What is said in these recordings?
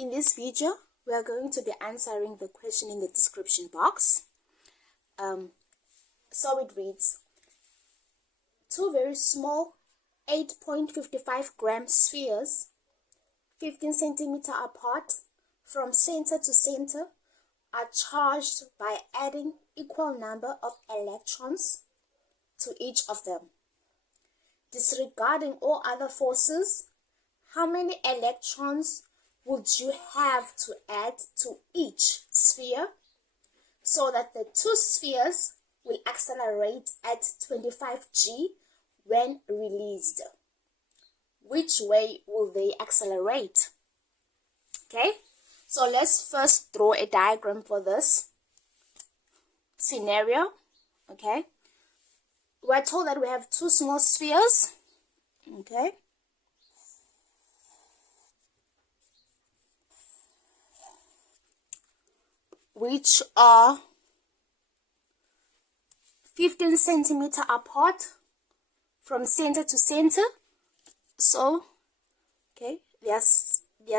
In this video, we are going to be answering the question in the description box. So it reads, two very small 8.55 gram spheres, 15 centimeter apart from center to center, are charged by adding equal number of electrons to each of them. Disregarding all other forces, how many electrons would you have to add to each sphere so that the two spheres will accelerate at 25 g when released? Which way will they accelerate? Okay, so let's first draw a diagram for this scenario. Okay, we're told that we have two small spheres. Okay, which are 15 centimeter apart from center to center. So, okay, their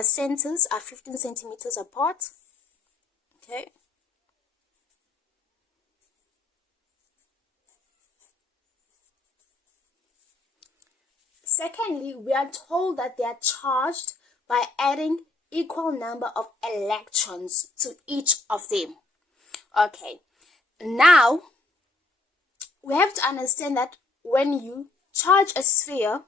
centers are 15 centimeters apart. Okay. Secondly, we are told that they are charged by adding equal number of electrons to each of them. Okay, now we have to understand that when you charge a sphere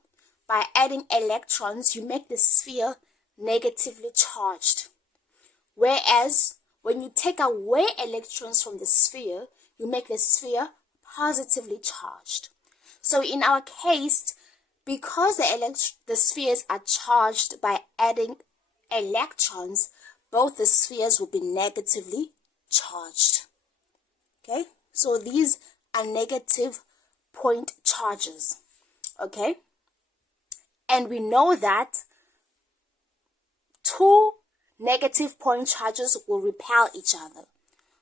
by adding electrons, you make the sphere negatively charged. Whereas when you take away electrons from the sphere, you make the sphere positively charged. So in our case, because the spheres are charged by adding electrons, both the spheres will be negatively charged. Okay, so these are negative point charges. Okay, and we know that two negative point charges will repel each other.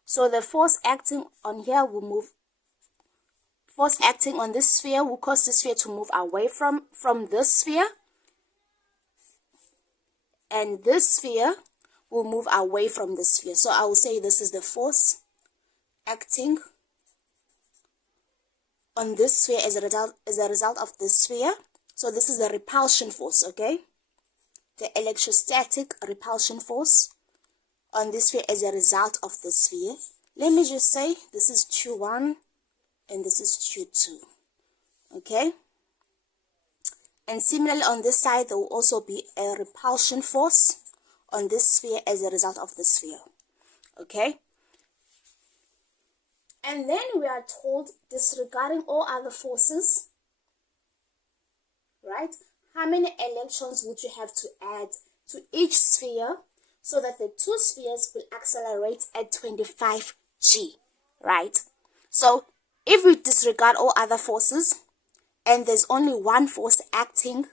So the force acting on here will move. Force acting on this sphere will cause the sphere to move away from this sphere, and this sphere will move away from the sphere. So I will say this is the force acting on this sphere as a result of this sphere. So this is the repulsion force, okay? The electrostatic repulsion force on this sphere as a result of the sphere. Let me just say this is Q1 and this is Q2, okay? And similarly on this side, there will also be a repulsion force on this sphere as a result of the sphere, okay? And then we are told, disregarding all other forces, right? How many electrons would you have to add to each sphere so that the two spheres will accelerate at 25 g, right? So if we disregard all other forces and there's only one force acting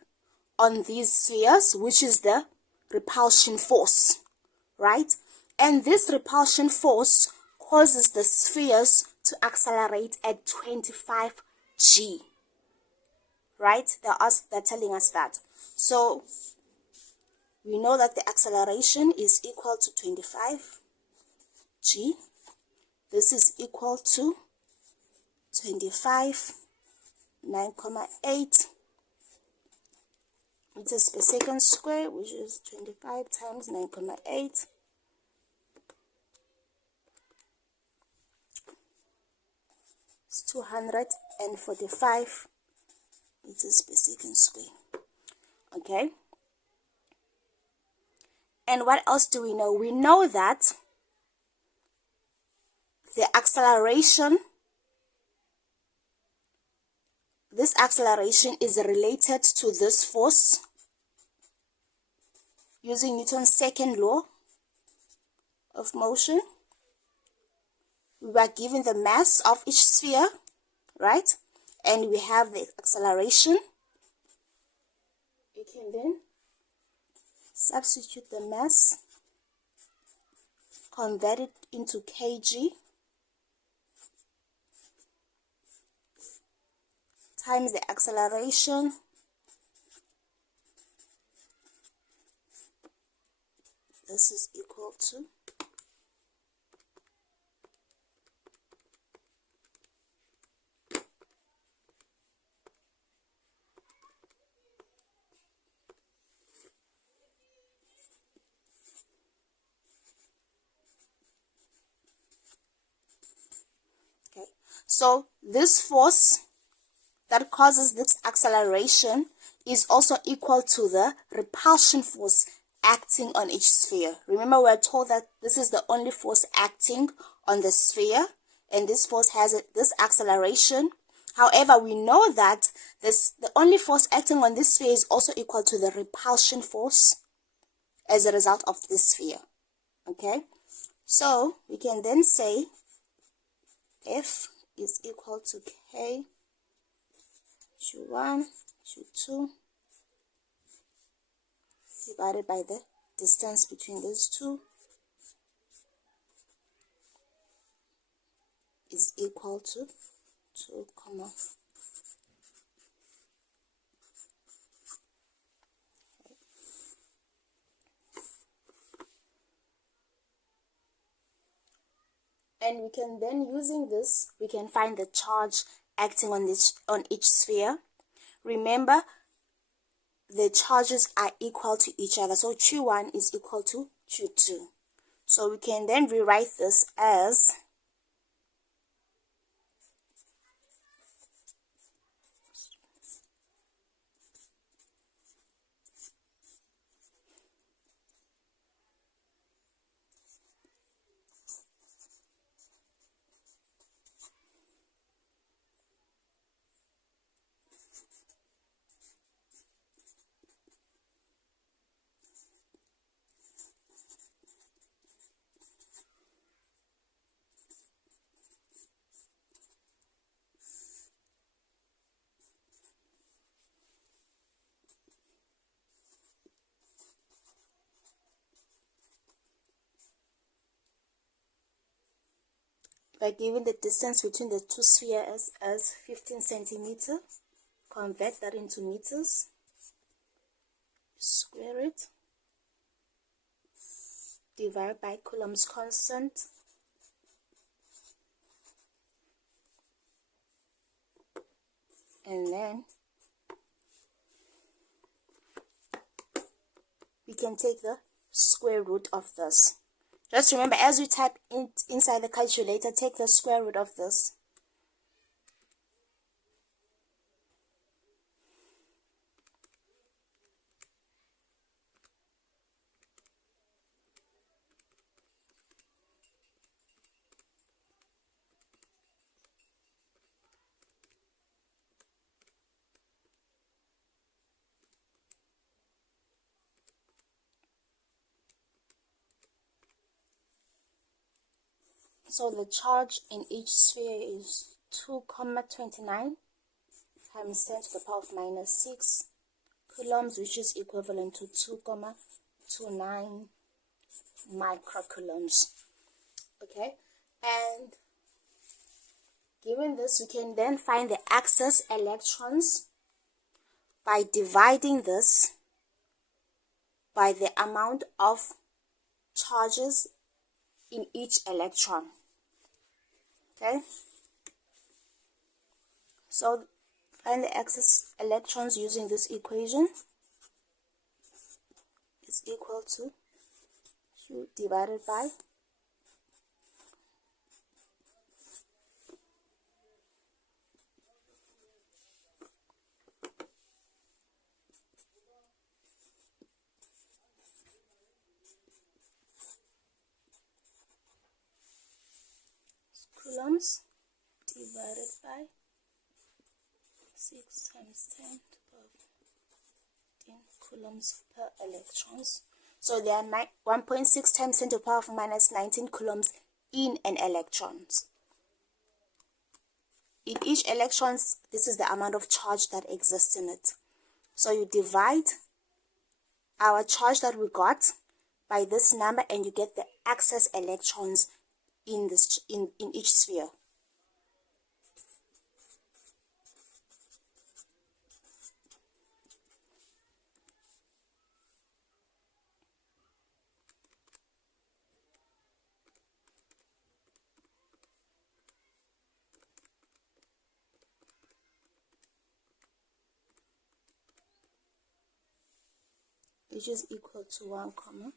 on these spheres, which is the repulsion force, right? And this repulsion force causes the spheres to accelerate at 25 g, right? They're telling us that. So we know that the acceleration is equal to 25 g. This is equal to 25 9.8 meters per second square, which is 25 times 9.8. It's 245 meters per second square. Okay. And what else do we know? We know that the acceleration, this acceleration is related to this force using Newton's second law of motion. We were given the mass of each sphere, right? And we have the acceleration. You can then substitute the mass, convert it into kg, times the acceleration this is equal to so this force that causes this acceleration is also equal to the repulsion force acting on each sphere. Remember, we're told that this is the only force acting on the sphere, and this force has this acceleration. However, we know that the only force acting on this sphere is also equal to the repulsion force as a result of this sphere. Okay, so we can then say F is equal to K Q1 Q2 divided by the distance between these two is equal to 2, and we can then, using this, we can find the charge acting on each sphere. Remember, the charges are equal to each other, so Q1 is equal to Q2. So we can then rewrite this as by giving the distance between the two spheres as 15 centimeter, convert that into meters, square it, divide by Coulomb's constant, and then we can take the square root of this. Just remember, as you type inside the calculator, take the square root of this. So the charge in each sphere is 2,29 times 10 to the power of minus 6 coulombs, which is equivalent to 2,29 microcoulombs. Okay, and given this, we can then find the excess electrons by dividing this by the amount of charges in each electron. Okay, so find the excess electrons using this equation. Is equal to Q divided by coulombs divided by 6 times 10 to the power of 10 coulombs per electrons. So there are 1.6 times 10 to the power of minus 19 coulombs in an electron. In each electron, this is the amount of charge that exists in it. So you divide our charge that we got by this number, and you get the excess electrons in each sphere. which is equal to 1 comma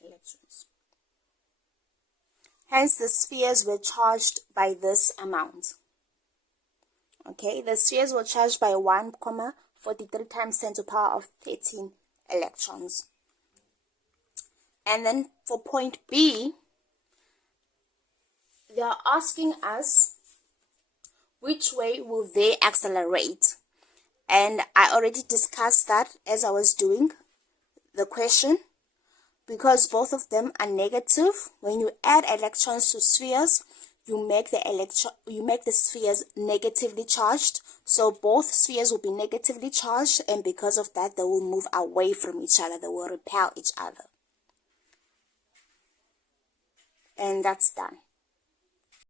electrons. Hence, the spheres were charged by this amount. Okay, the spheres were charged by 1 comma 43 times 10 to the power of 13 electrons. And then for point B, they are asking us which way will they accelerate. And I already discussed that as I was doing the question. Because both of them are negative, when you add electrons to spheres, you make the spheres negatively charged. So both spheres will be negatively charged, and because of that, they will move away from each other. They will repel each other. And that's done.